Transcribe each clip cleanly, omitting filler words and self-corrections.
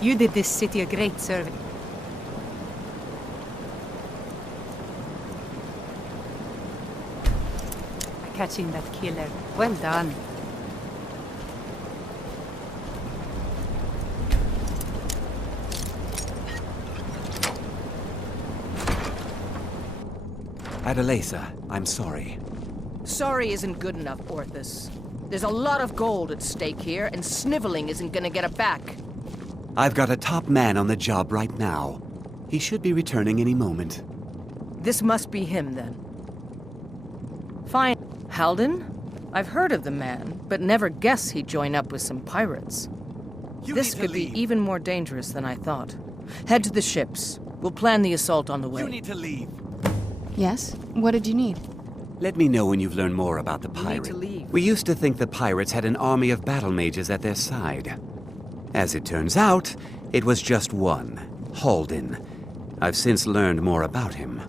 You did this city a great service. Catching that killer. Well done. Adelaisa, I'm sorry. Sorry isn't good enough, Orthus. There's a lot of gold at stake here, and sniveling isn't gonna get it back. I've got a top man on the job right now. He should be returning any moment. This must be him, then. Fine. Halden? I've heard of the man, but never guessed he'd join up with some pirates. This could be even more dangerous than I thought. Head to the ships. We'll plan the assault on the way. You need to leave. Yes? What did you need? Let me know when you've learned more about the We need pirate. to leave. We used to think the pirates had an army of battle mages at their side. As it turns out, it was just one, Halden. I've since learned more about him.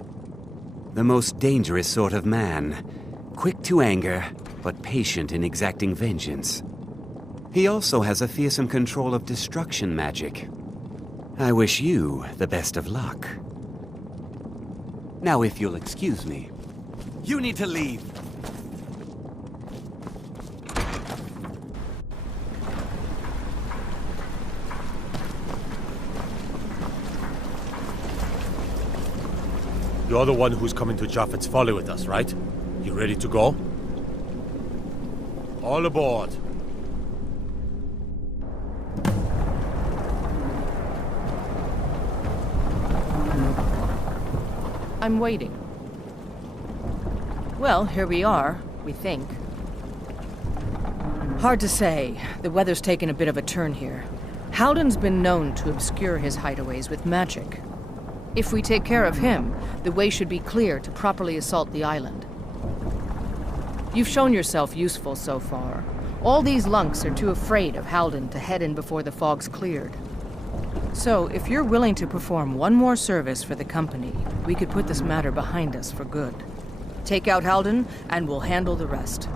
The most dangerous sort of man. Quick to anger, but patient in exacting vengeance. He also has a fearsome control of destruction magic. I wish you the best of luck. Now, if you'll excuse me. You need to leave. You're the one who's coming to Japheth's Folly with us, right? You ready to go? All aboard. I'm waiting. Well, here we are, we think. Hard to say. The weather's taken a bit of a turn here. Halden's been known to obscure his hideaways with magic. If we take care of him, the way should be clear to properly assault the island. You've shown yourself useful so far. All these lunks are too afraid of Halden to head in before the fog's cleared. So, if you're willing to perform one more service for the company, we could put this matter behind us for good. Take out Halden, and we'll handle the rest.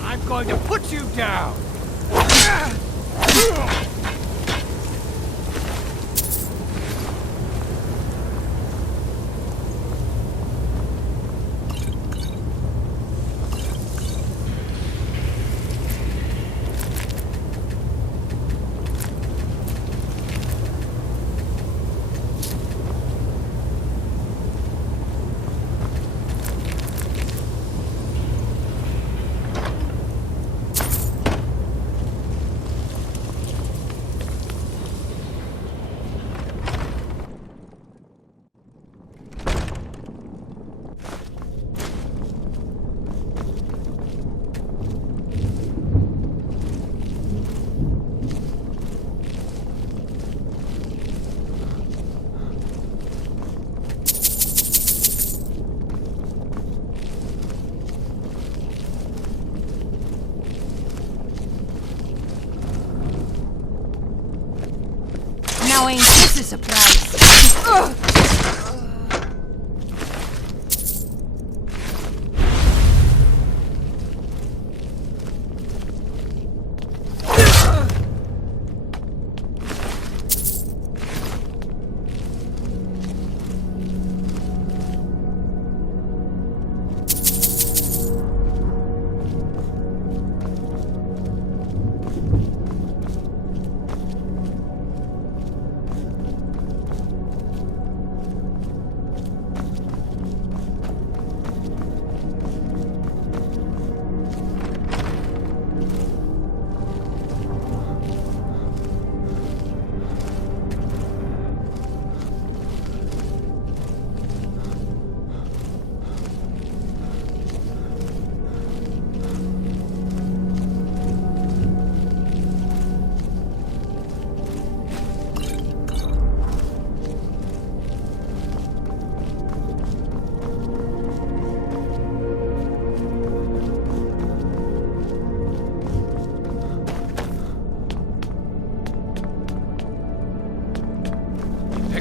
I'm going to put you down! Now ain't this a surprise?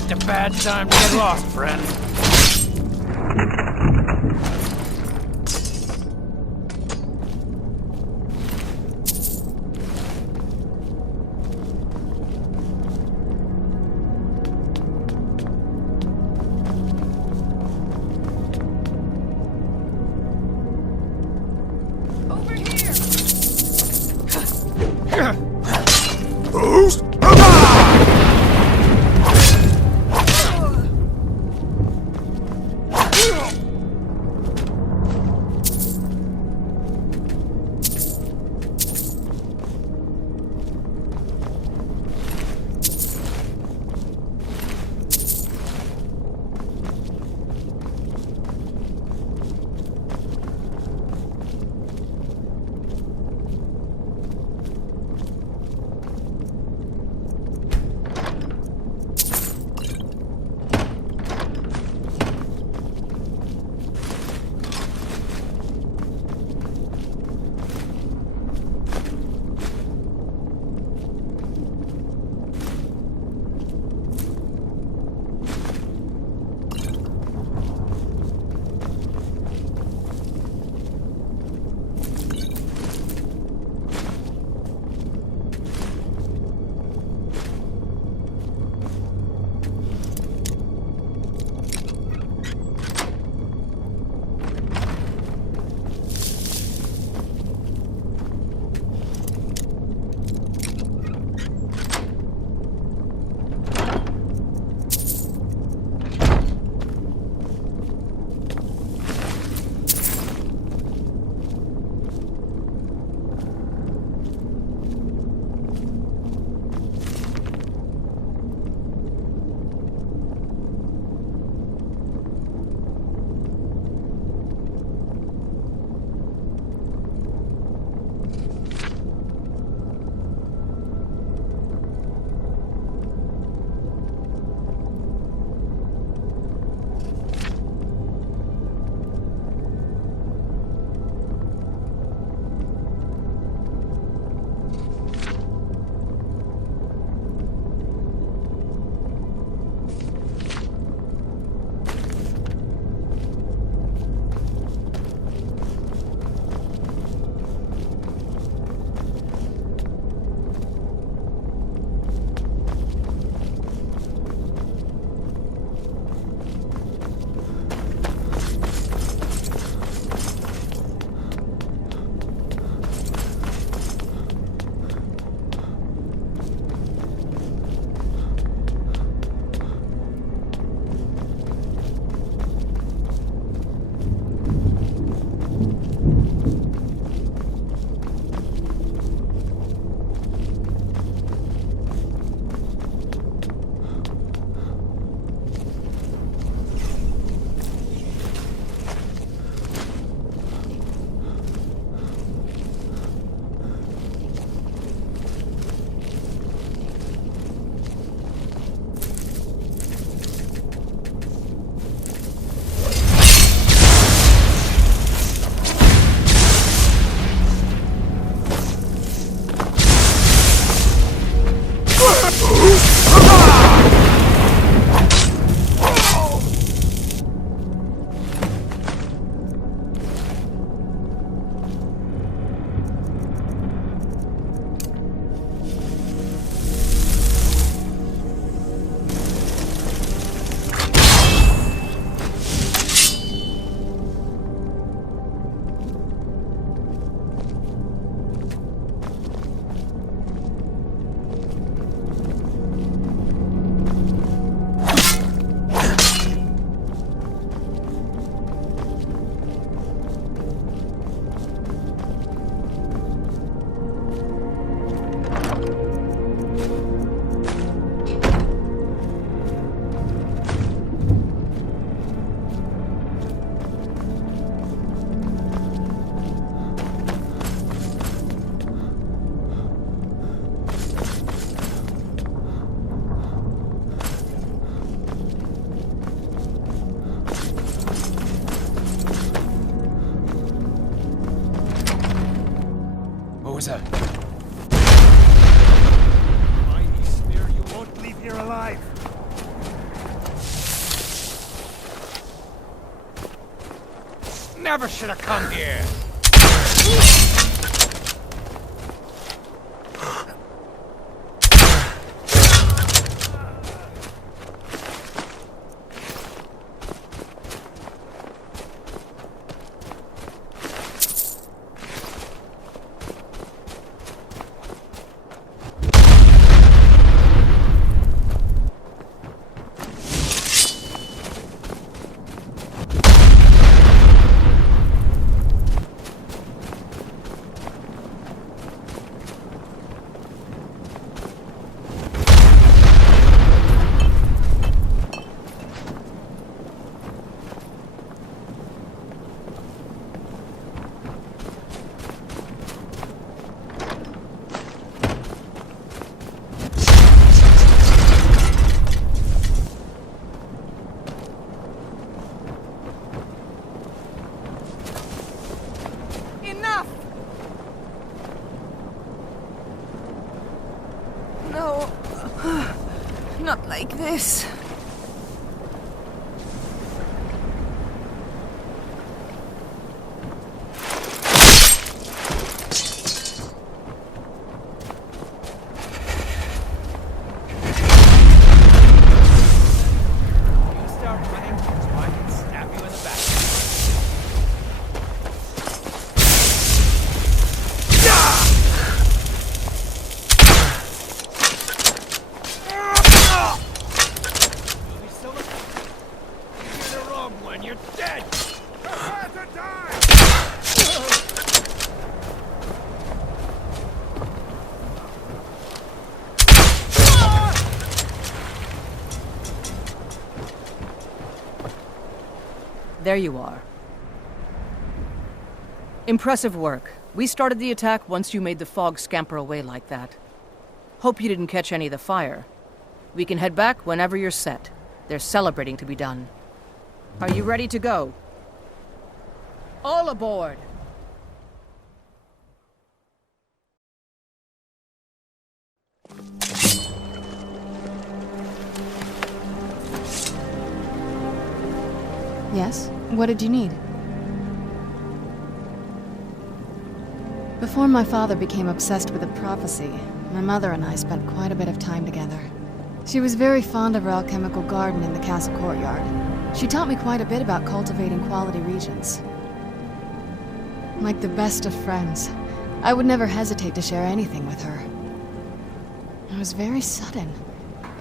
Just a bad time to get lost, friend. never should have come here. No. Not like this. There you are. Impressive work. We started the attack once you made the fog scamper away like that. Hope you didn't catch any of the fire. We can head back whenever you're set. There's celebrating to be done. Are you ready to go? All aboard! Yes? What did you need? Before my father became obsessed with a prophecy, my mother and I spent quite a bit of time together. She was very fond of our alchemical garden in the castle courtyard. She taught me quite a bit about cultivating quality regions. Like the best of friends, I would never hesitate to share anything with her. It was very sudden.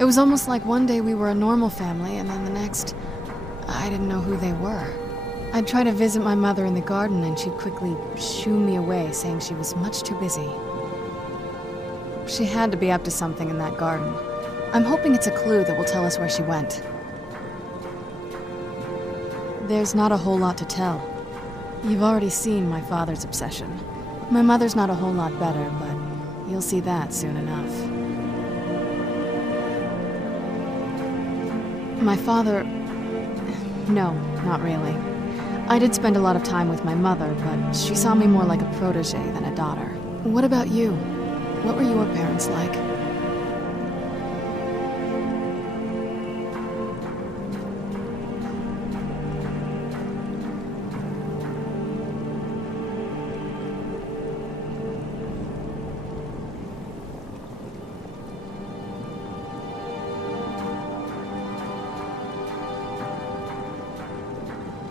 It was almost like one day we were a normal family, and then the next, I didn't know who they were. I'd try to visit my mother in the garden, and she'd quickly shoo me away, saying she was much too busy. She had to be up to something in that garden. I'm hoping it's a clue that will tell us where she went. There's not a whole lot to tell. You've already seen my father's obsession. My mother's not a whole lot better, but you'll see that soon enough. My father... No, not really. I did spend a lot of time with my mother, but she saw me more like a protege than a daughter. What about you? What were your parents like?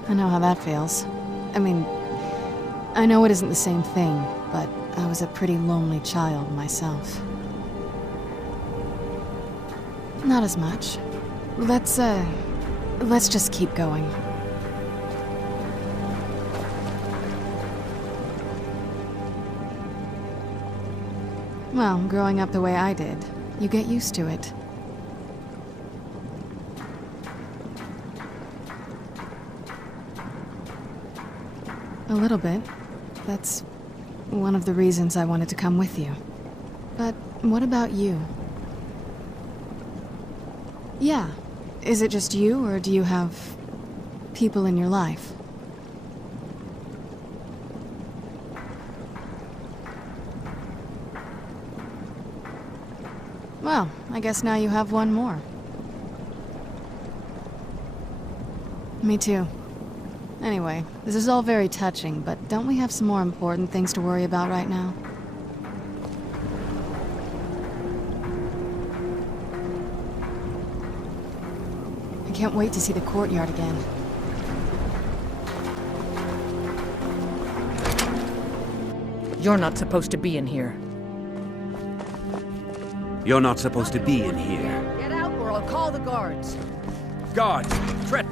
I know how that feels. I mean, I know it isn't the same thing, but I was a pretty lonely child myself. Not as much. Let's just keep going. Well, growing up the way I did, you get used to it. A little bit. That's one of the reasons I wanted to come with you. But what about you? Yeah. Is it just you, or do you have people in your life? Well, I guess now you have one more. Me too. Anyway, this is all very touching, but don't we have some more important things to worry about right now? I can't wait to see the courtyard again. You're not supposed to be in here. You're not supposed to be in here. Get out or I'll call the guards. Guards, Tret.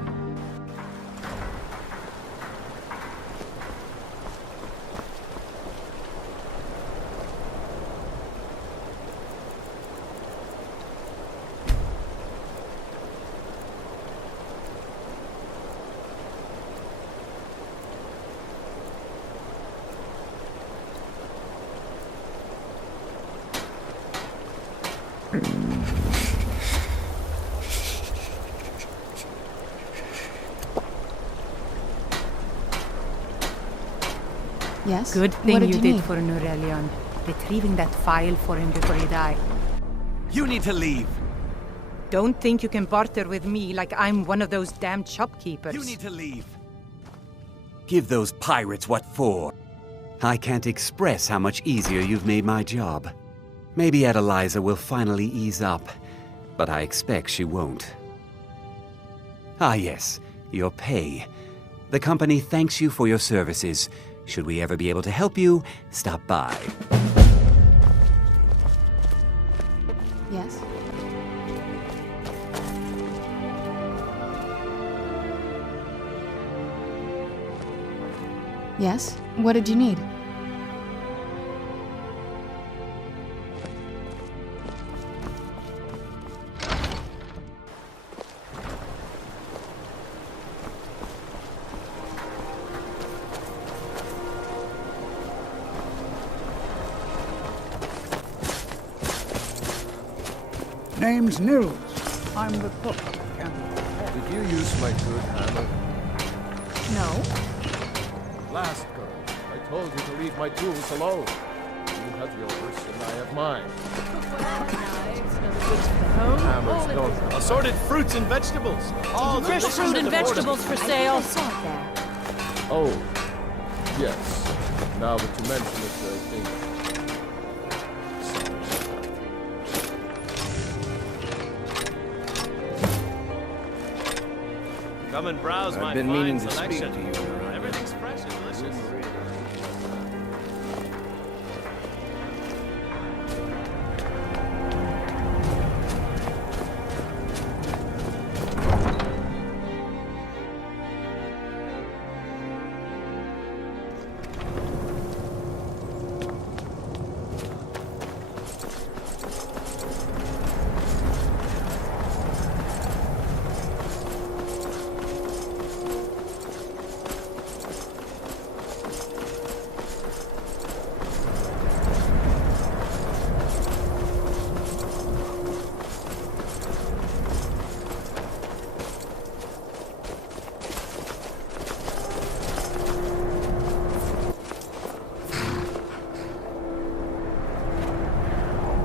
Yes? Good What thing did you you did need? for Nurelion. Retrieving that file for him before he died. You need to leave. Don't think you can barter with me like I'm one of those damn shopkeepers. You need to leave. Give those pirates what for. I can't express how much easier you've made my job. Maybe Adeliza will finally ease up, but I expect she won't. Ah yes, your pay. The company thanks you for your services. Should we ever be able to help you, stop by. Yes? Yes? What did you need? Name's Nils. I'm the cook. Did you use my good hammer? No. Last go, I told you to leave my tools alone. You have yours and I have mine. Hammers don't. Assorted fruits and vegetables. All Fresh delicious fruit and affordable. vegetables for sale. Oh, yes. Now that you mention it, I think. Come and browse my I've been fine meaning to speak selection. to you, Your Honor. Everything's fresh and delicious.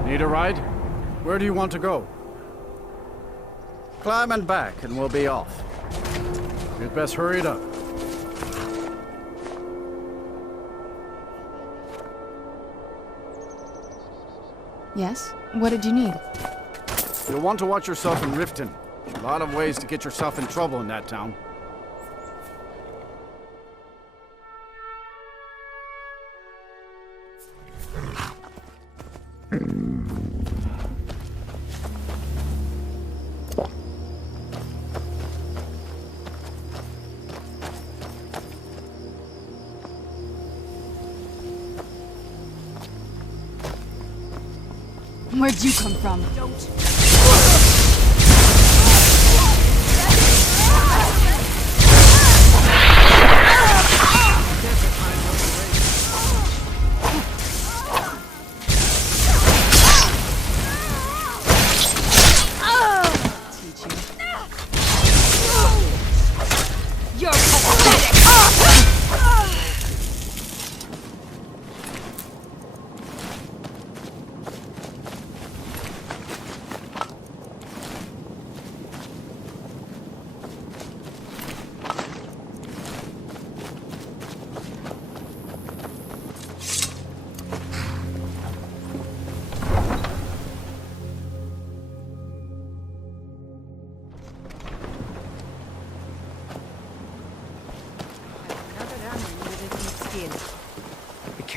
Need a ride? Where do you want to go? Climb and back, and we'll be off. You'd best hurry it up. Yes? What did you need? You'll want to watch yourself in Riften. A lot of ways to get yourself in trouble in that town. Where'd you come from? You're pathetic!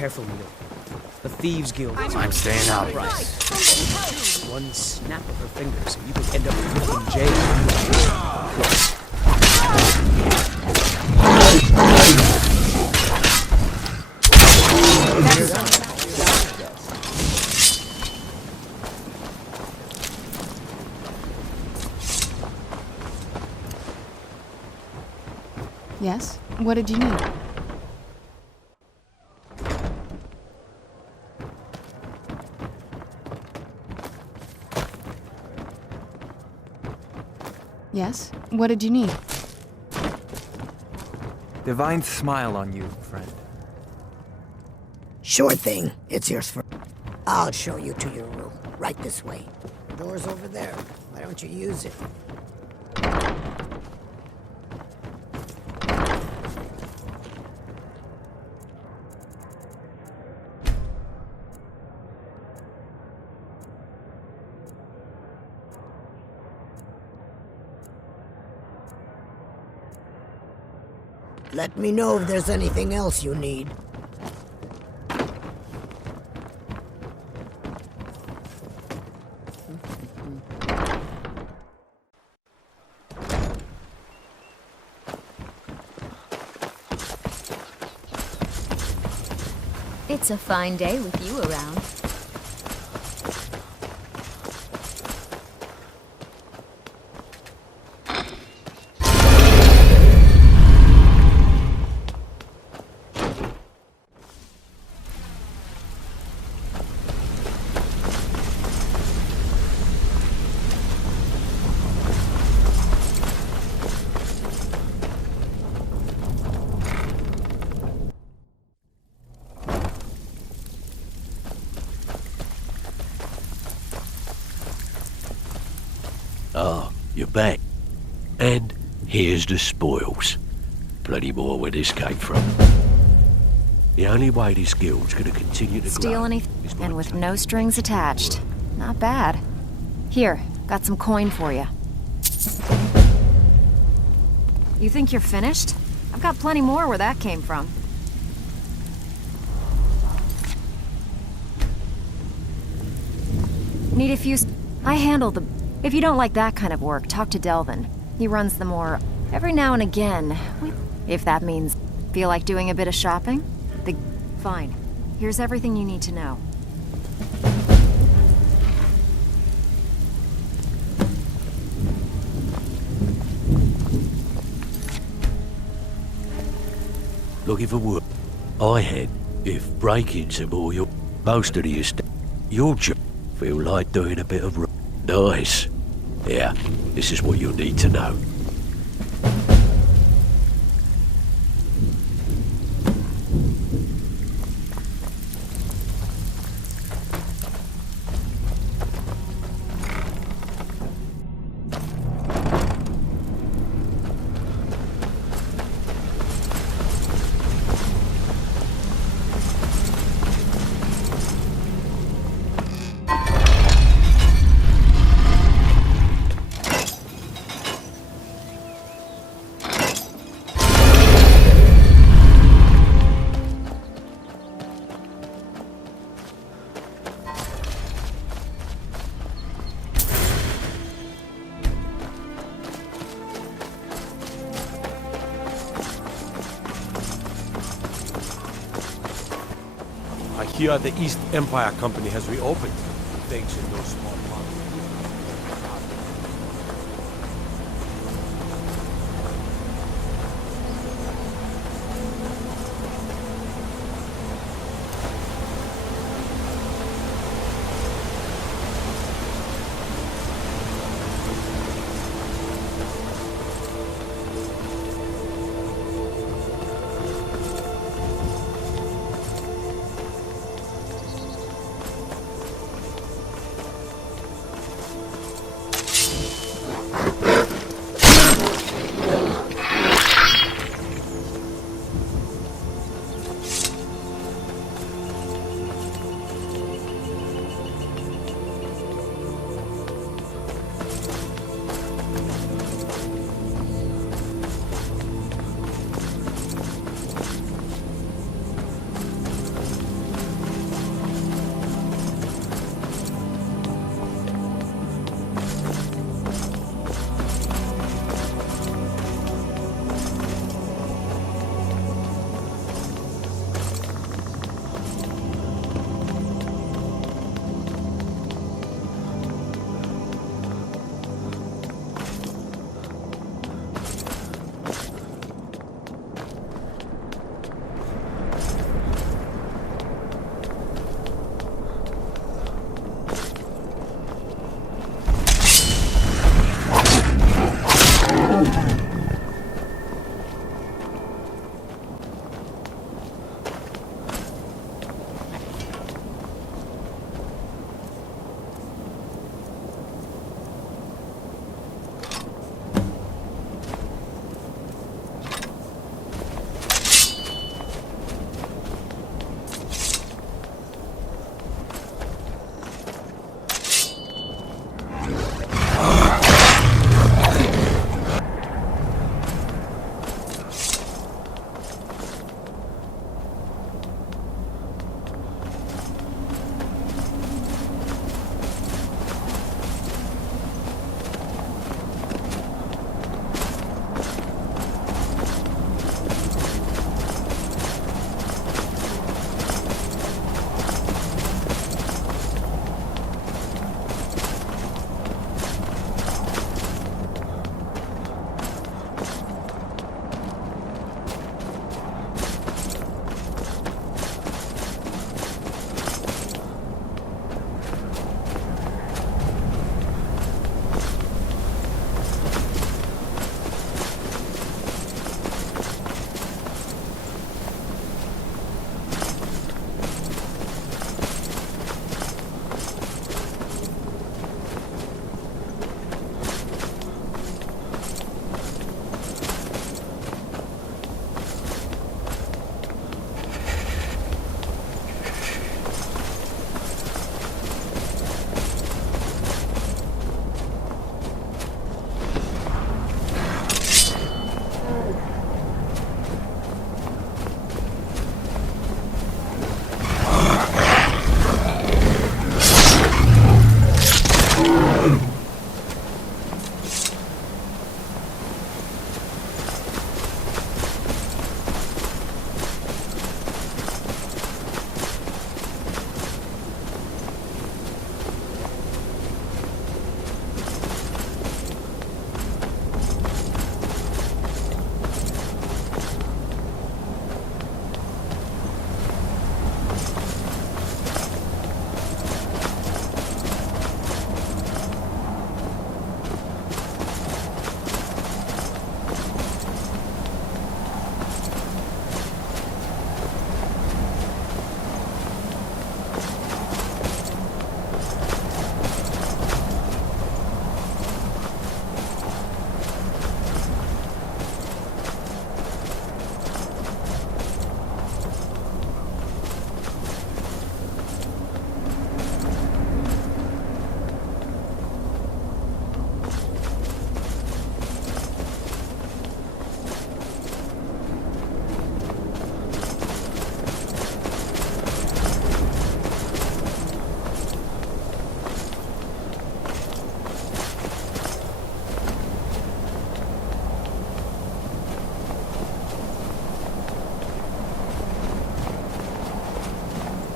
careful, Milo. The Thieves Guild. I'm staying out. Right. One snap of her fingers and you could end up in jail. Yes? What did you need? Yes? What did you need? Divine smile on you, friend. Sure thing. It's yours for... I'll show you to your room. Right this way. The door's over there. Why don't you use it? Let me know if there's anything else you need. It's a fine day with you around. Ah, you're back. And here's the spoils. Plenty more where this came from. The only way this guild's gonna continue to Steal grow anything, and with no strings attached. Not bad. Here, got some coin for you. You think you're finished? I've got plenty more where that came from. Need a few... I handle the... If you don't like that kind of work, talk to Delvin. He runs the more... Every now and again, if that means... Feel like doing a bit of shopping? Fine. Here's everything you need to know. looking for work. I had. If break-ins are more your... Most of the estate... Your job. Feel like doing a bit of... Nice. Yeah, this is what you'll need to know. Here, the East Empire Company has reopened, thanks in no small part.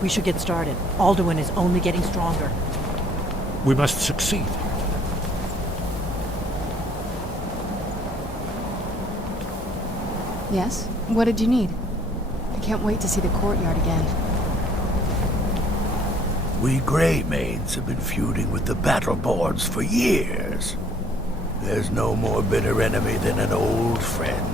We should get started. Alduin is only getting stronger. We must succeed. Yes? What did you need? I can't wait to see the courtyard again. We Grey Maids have been feuding with the Battleborns for years. There's no more bitter enemy than an old friend.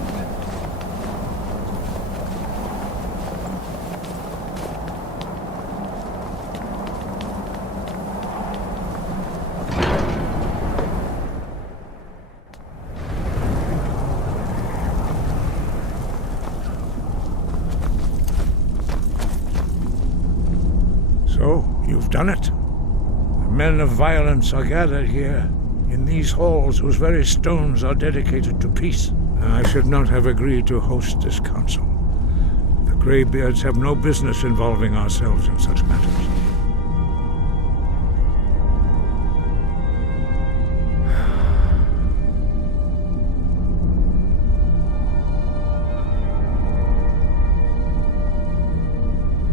So, you've done it. The men of violence are gathered here, in these halls whose very stones are dedicated to peace. I should not have agreed to host this council. The Greybeards have no business involving ourselves in such matters.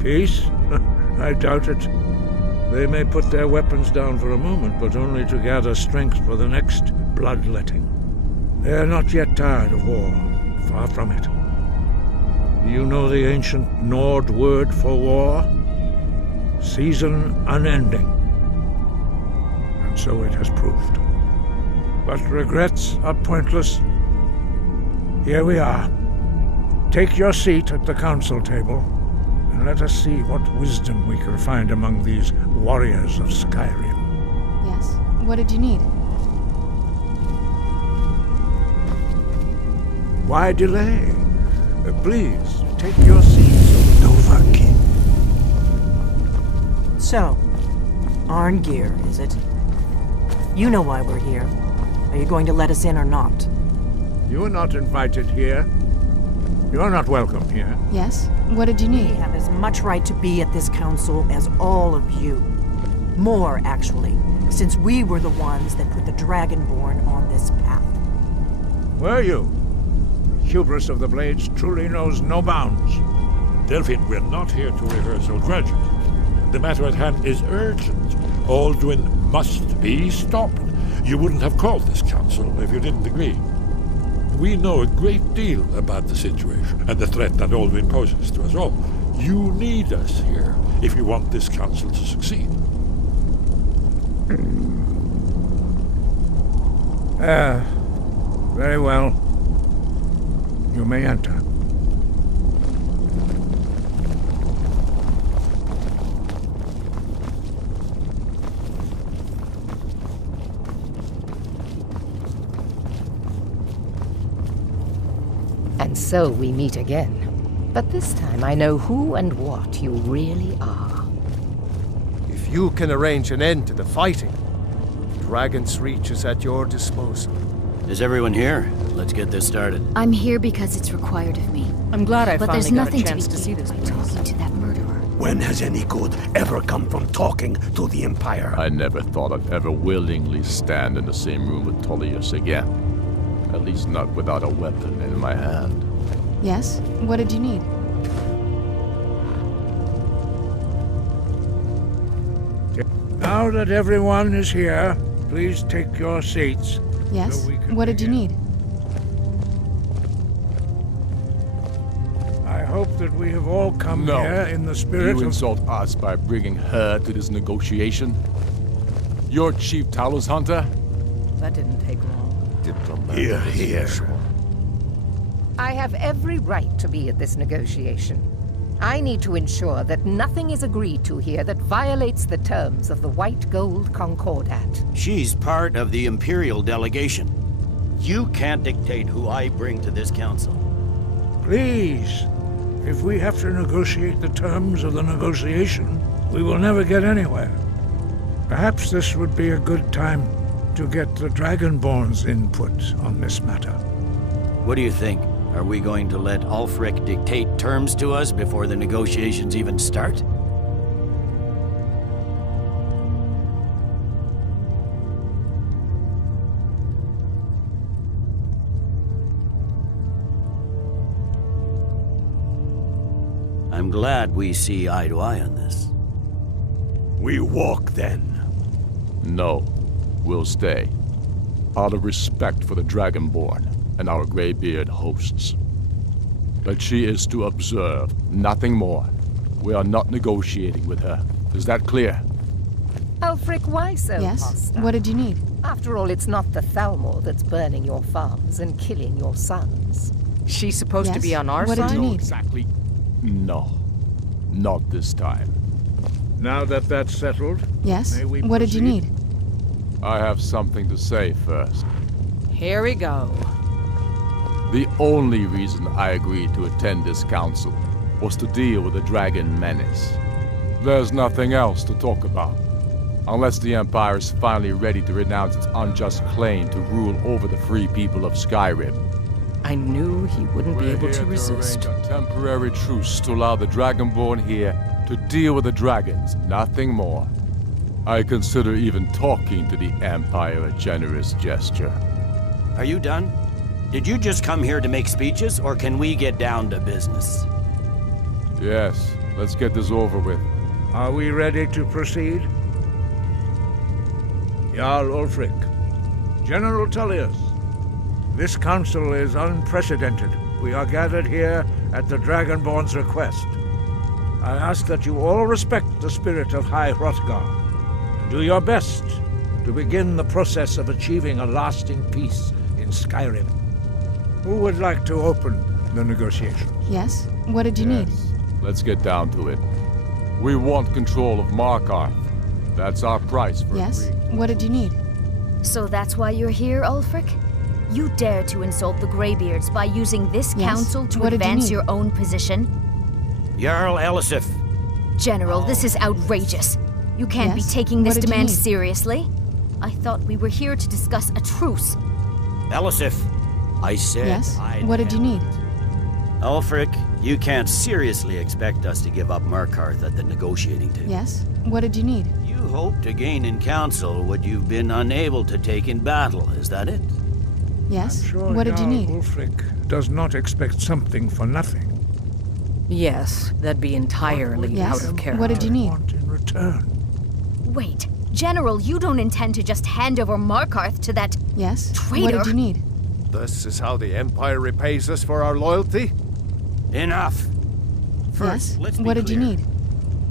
Peace? I doubt it. They may put their weapons down for a moment, but only to gather strength for the next bloodletting. They are not yet tired of war. Far from it. Do you know the ancient Nord word for war? Season unending. And so it has proved. But regrets are pointless. Here we are. Take your seat at the council table. And let us see what wisdom we can find among these warriors of Skyrim. Yes? What did you need? Why delay? Please, take your seat, Dovahkiin. So, Arngeir, is it? You know why we're here. Are you going to let us in or not? You are not invited here. You are not welcome here. Yes? What did you need? We have as much right to be at this council as all of you. More, actually, since we were the ones that put the Dragonborn on this path. Were you? The hubris of the Blades truly knows no bounds. Delphine, we're not here to rehearse or graduate. The matter at hand is urgent. Alduin must be stopped. You wouldn't have called this council if you didn't agree. We know a great deal about the situation and the threat that Alduin poses to us all. You need us here if you want this council to succeed. Very well. You may enter. And so we meet again. But this time I know who and what you really are. If you can arrange an end to the fighting, Dragon's Reach is at your disposal. Is everyone here? Let's get this started. I'm here because it's required of me. I'm glad I but finally there's got nothing a chance to see this place. Talking to that murderer. When has any good ever come from talking to the Empire? I never thought I'd ever willingly stand in the same room with Tullius again. At least not without a weapon in my hand. Yes? What did you need? Now that everyone is here, please take your seats. Yes? So What did you need? I hope that we have all come No. here in the spirit You of... insult us by bringing her to this negotiation? You're Chief Talos Hunter? That didn't take long. Diplomat. Here. I have every right to be at this negotiation. I need to ensure that nothing is agreed to here that violates the terms of the White Gold Concordat. She's part of the Imperial delegation. You can't dictate who I bring to this council. Please, if we have to negotiate the terms of the negotiation, we will never get anywhere. Perhaps this would be a good time to get the Dragonborn's input on this matter. What do you think? Are we going to let Ulfric dictate terms to us before the negotiations even start? I'm glad we see eye to eye on this. We walk then. No. We'll stay. Out of respect for the Dragonborn and our Greybeard hosts. But she is to observe, nothing more. We are not negotiating with her. Is that clear? Ulfric, why so Yes? hostile? What did you need? After all, it's not the Thalmor that's burning your farms and killing your sons. She's supposed to be on our What side? did you need? Exactly. No. Not this time. Now that that's settled, Yes? may we What did you proceed? need? I have something to say first. Here we go. The only reason I agreed to attend this council was to deal with the dragon menace. There's nothing else to talk about. Unless the Empire is finally ready to renounce its unjust claim to rule over the free people of Skyrim. I knew he wouldn't be able to resist. Arrange a temporary truce to allow the Dragonborn here to deal with the dragons, nothing more. I consider even talking to the Empire a generous gesture. Are you done? Did you just come here to make speeches, or can we get down to business? Yes, let's get this over with. Are we ready to proceed? Jarl Ulfric, General Tullius, this council is unprecedented. We are gathered here at the Dragonborn's request. I ask that you all respect the spirit of High Hrothgar. Do your best to begin the process of achieving a lasting peace in Skyrim. Who would like to open the negotiations? Yes? What did you need? Let's get down to it. We want control of Markarth. That's our price for Yes? agreeing. What did you need? So that's why you're here, Ulfric? You dare to insult the Greybeards by using this Yes. council to What did you advance need? your own position? Jarl Elisif. General, this is outrageous. You can't Yes? be taking this What did you demand need? seriously. I thought we were here to discuss a truce. Elisif. I said Yes? I'd What did you need? Ulfric, you can't seriously expect us to give up Markarth at the negotiating table. Yes? What did you need? You hoped to gain in council what you've been unable to take in battle, is that it? Yes? I'm sure What did you Jarl need? Ulfric does not expect something for nothing. Yes, that'd be entirely Yes? out of character. What did you need? Want in return? Wait, General, you don't intend to just hand over Markarth to that Yes? traitor? What did you need? This is how the Empire repays us for our loyalty? Enough. First, Yes? let's be What did you clear. need?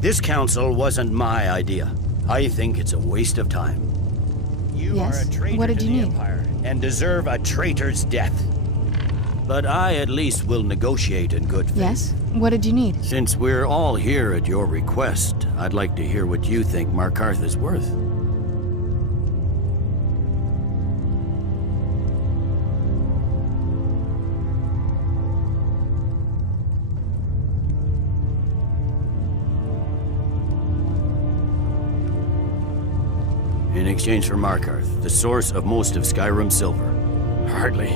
This council wasn't my idea. I think it's a waste of time. You Yes? are a traitor What did to you the need? Empire and deserve a traitor's death. But I at least will negotiate in good faith. Yes? What did you need? Since we're all here at your request, I'd like to hear what you think Markarth is worth. In exchange for Markarth, the source of most of Skyrim's silver. Hardly.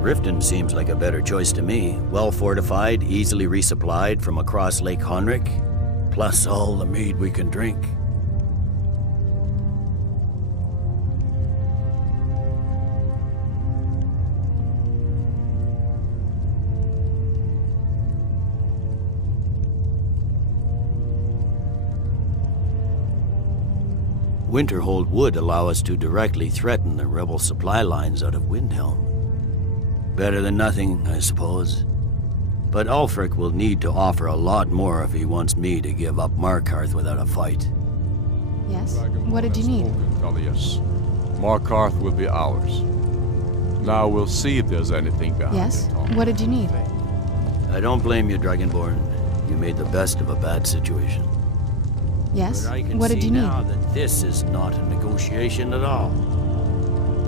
Riften seems like a better choice to me. Well fortified, easily resupplied from across Lake Honric. plus all the mead we can drink. Winterhold would allow us to directly threaten the rebel supply lines out of Windhelm. Better than nothing, I suppose. But Ulfric will need to offer a lot more if he wants me to give up Markarth without a fight. Yes? What did you need? Tullius. Markarth will be ours. Now we'll see if there's anything behind Yes? your talk. What did you need? I don't blame you, Dragonborn. You made the best of a bad situation. Yes? But I can What did see you need? now that this is not a negotiation at all.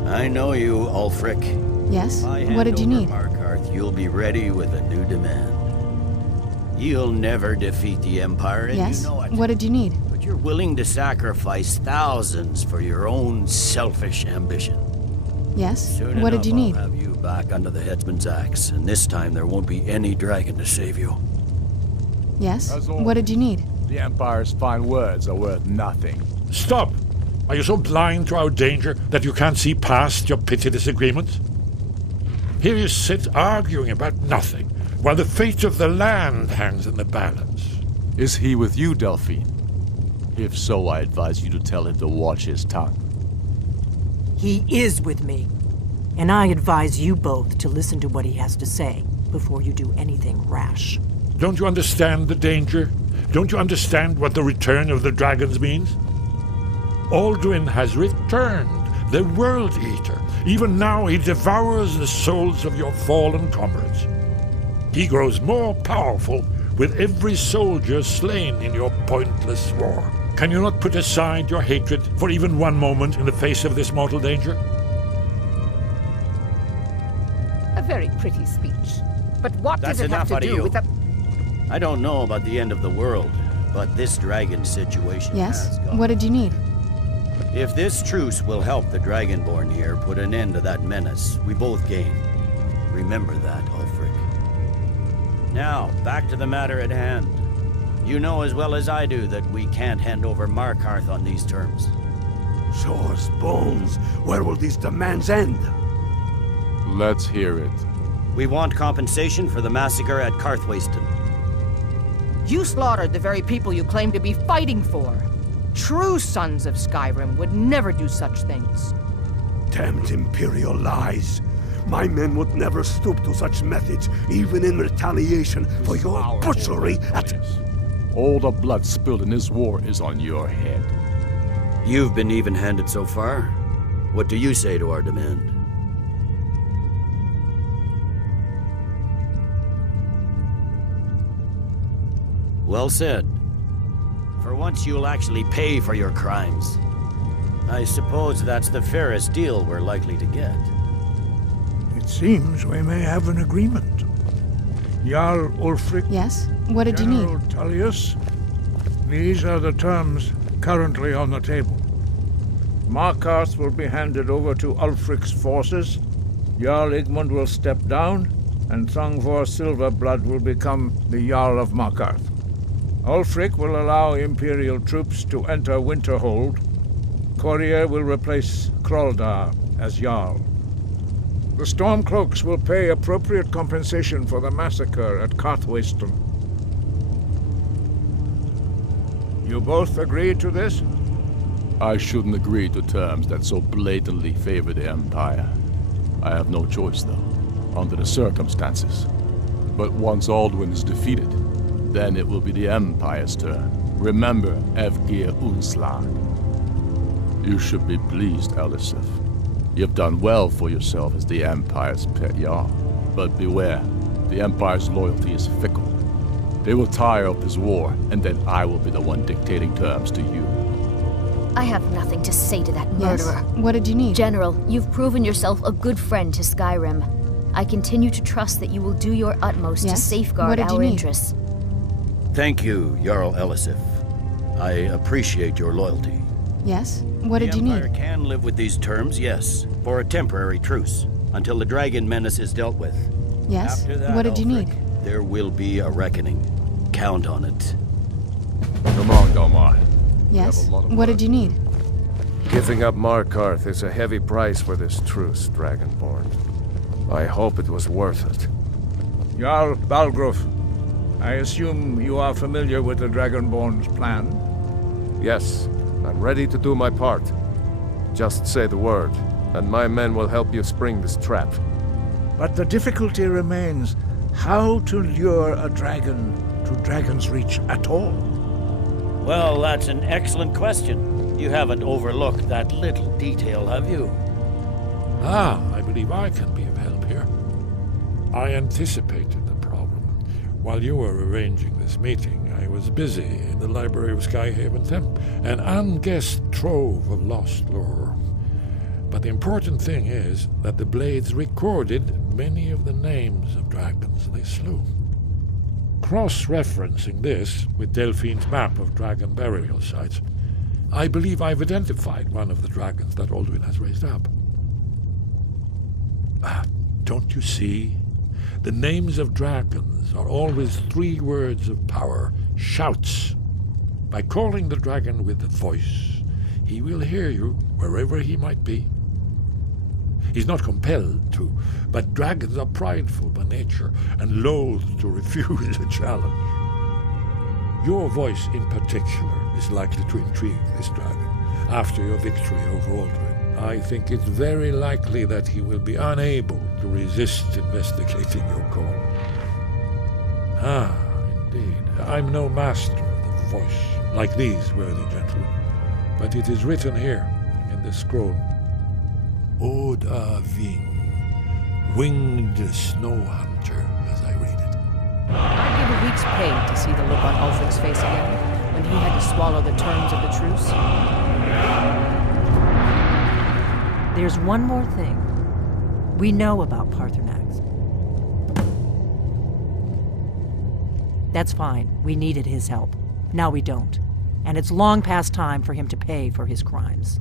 I know you, Ulfric. Yes? If I hand What did you over need? Markarth, you'll be ready with a new demand. You'll never defeat the Empire, and Yes? you know it. What did you need? But you're willing to sacrifice thousands for your own selfish ambition. Yes? Soon What did enough, you need? I'll have you back under the headsman's axe, and this time there won't be any dragon to save you. Yes? As What did you need? The Empire's fine words are worth nothing. Stop! Are you so blind to our danger that you can't see past your petty disagreements? Here you sit arguing about nothing, while the fate of the land hangs in the balance. Is he with you, Delphine? If so, I advise you to tell him to watch his tongue. He is with me. And I advise you both to listen to what he has to say before you do anything rash. Don't you understand the danger? Don't you understand what the return of the dragons means? Alduin has returned, the World Eater. Even now he devours the souls of your fallen comrades. He grows more powerful with every soldier slain in your pointless war. Can you not put aside your hatred for even one moment in the face of this mortal danger? A very pretty speech. But what That's does it have enough to out of do you. with the... I don't know about the end of the world, but this dragon situation Yes? has gone. What did you need? If this truce will help the Dragonborn here put an end to that menace, we both gain. Remember that, Ulfric. Now, back to the matter at hand. You know as well as I do that we can't hand over Markarth on these terms. Show us bones. Where will these demands end? Let's hear it. We want compensation for the massacre at Karthwasten. You slaughtered the very people you claim to be fighting for. True sons of Skyrim would never do such things. Damned Imperial lies. My men would never stoop to such methods, even in retaliation for your butchery at... All the blood spilled in this war is on your head. You've been even-handed so far. What do you say to our demand? Well said. For once you'll actually pay for your crimes. I suppose that's the fairest deal we're likely to get. It seems we may have an agreement. Jarl Ulfric. Yes? What did you need? General Tullius. These are the terms currently on the table. Markarth will be handed over to Ulfric's forces. Jarl Igmund will step down, and Thongvor Silverblood will become the Jarl of Markarth. Ulfric will allow Imperial troops to enter Winterhold. Courier will replace Kraldar as Jarl. The Stormcloaks will pay appropriate compensation for the massacre at Karthwasten. You both agree to this? I shouldn't agree to terms that so blatantly favor the Empire. I have no choice, though, under the circumstances. But once Alduin is defeated, then it will be the Empire's turn. Remember Evgir Unslag. You should be pleased, Elisif. You've done well for yourself as the Empire's pet Jarl. But beware, the Empire's loyalty is fickle. They will tire of this war, and then I will be the one dictating terms to you. I have nothing to say to that Yes? murderer. What did you need? General, you've proven yourself a good friend to Skyrim. I continue to trust that you will do your utmost to Yes? safeguard What did you our need? interests. Thank you, Jarl Elisif. I appreciate your loyalty. Yes? What did you The Empire need? can live with these terms, yes, for a temporary truce, until the dragon menace is dealt with. Yes? After that, What did you Ulfric, need? there will be a reckoning. Count on it. Come on, Dawnguard. Yes? What did you need? Giving up Markarth is a heavy price for this truce, Dragonborn. I hope it was worth it. Jarl Balgruf, I assume you are familiar with the Dragonborn's plan? Yes, I'm ready to do my part. Just say the word, and my men will help you spring this trap. But the difficulty remains how to lure a dragon to Dragon's Reach at all. Well, that's an excellent question. You haven't overlooked that little detail, have you? I believe I can be of help here. I anticipated the problem. While you were arranging this meeting, I was busy in the library of Skyhaven Temp, an unguessed trove of lost lore. But the important thing is that the Blades recorded many of the names of dragons they slew. Cross-referencing this with Delphine's map of dragon burial sites, I believe I've identified one of the dragons that Alduin has raised up. Don't you see? The names of dragons are always 3 words of power, shouts. By calling the dragon with the voice, he will hear you wherever he might be. He's not compelled to, but dragons are prideful by nature and loath to refuse a challenge. Your voice in particular is likely to intrigue this dragon after your victory over Alduin. I think it's very likely that he will be unable to resist investigating your call. Indeed. I'm no master of the voice, like these worthy gentlemen, but it is written here in this scroll. Odahviing, winged snow hunter, as I read it. I'd give a week's pay to see the look on Ulfric's face again, when he had to swallow the terms of the truce. There's one more thing. We know about Paarthurnax. That's fine. We needed his help. Now we don't. And it's long past time for him to pay for his crimes.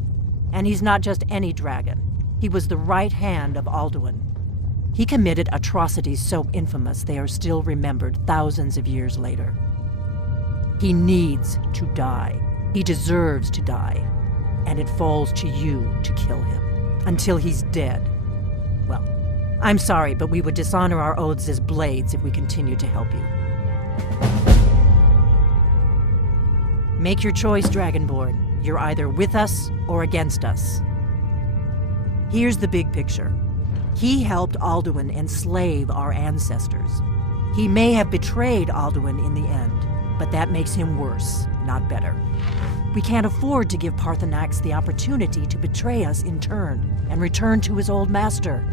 And he's not just any dragon. He was the right hand of Alduin. He committed atrocities so infamous they are still remembered thousands of years later. He needs to die. He deserves to die. And it falls to you to kill him. Until he's dead. Well, I'm sorry, but we would dishonor our oaths as Blades if we continue to help you. Make your choice, Dragonborn. You're either with us or against us. Here's the big picture. He helped Alduin enslave our ancestors. He may have betrayed Alduin in the end, but that makes him worse, not better. We can't afford to give Paarthurnax the opportunity to betray us in turn and return to his old master.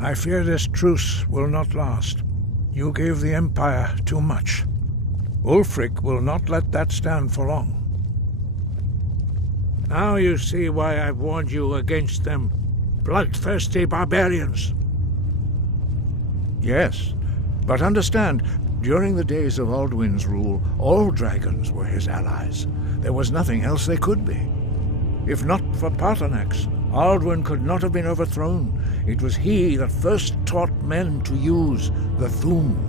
I fear this truce will not last. You gave the Empire too much. Ulfric will not let that stand for long. Now you see why I've warned you against them bloodthirsty barbarians. Yes, but understand, during the days of Alduin's rule, all dragons were his allies. There was nothing else they could be. If not for Paarthurnax, Alduin could not have been overthrown. It was he that first taught men to use the Thum.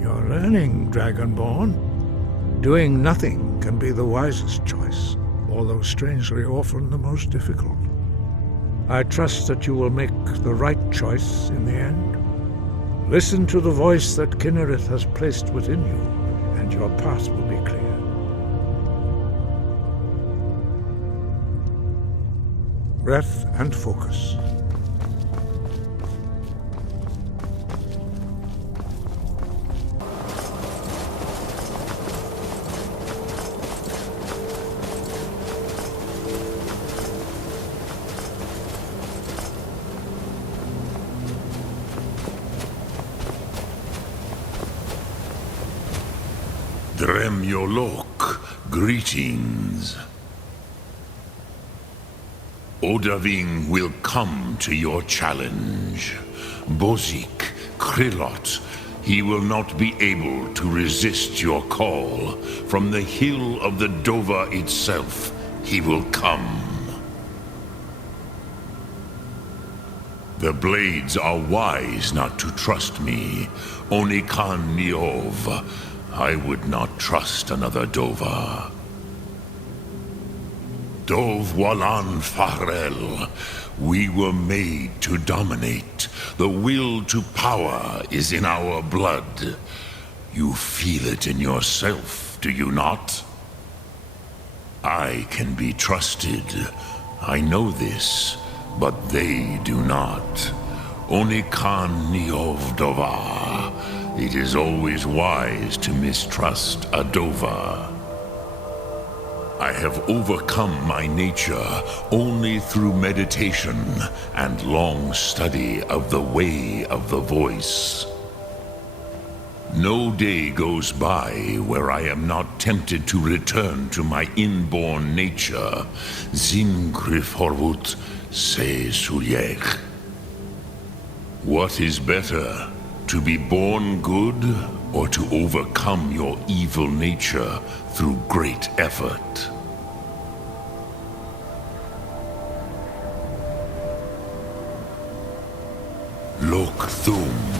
You're learning, Dragonborn. Doing nothing can be the wisest choice, although strangely often the most difficult. I trust that you will make the right choice in the end. Listen to the voice that Kynareth has placed within you, and your path will be clear. Breath and focus. Dremyolok, greetings. Odahviing will come to your challenge. Bozik, Krillot, he will not be able to resist your call. From the hill of the Dova itself, he will come. The Blades are wise not to trust me. Only Khan Niov. I would not trust another Dova. Dov Walan Farel. We were made to dominate. The will to power is in our blood. You feel it in yourself, do you not? I can be trusted. I know this, but they do not. Only Khan Niov Dova. It is always wise to mistrust a Dova. I have overcome my nature only through meditation and long study of the way of the voice. No day goes by where I am not tempted to return to my inborn nature. Zingrif Horvut se Sulyech. What is better, to be born good or to overcome your evil nature through great effort? Lok Thum.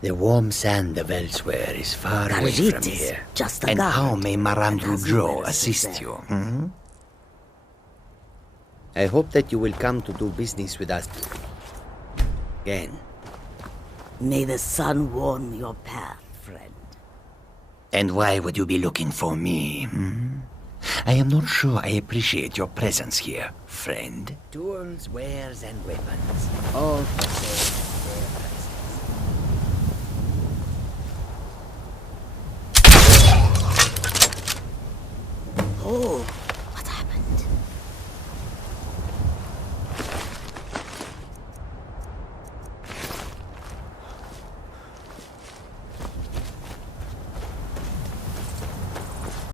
The warm sand of elsewhere is far away from Khajiit is here. just a And guard. how may Marandru Joe assist you? I hope that you will come to do business with us again. May the sun warm your path, friend. And why would you be looking for me? I am not sure I appreciate your presence here, friend. Tools, wares, and weapons. All for sale. Oh,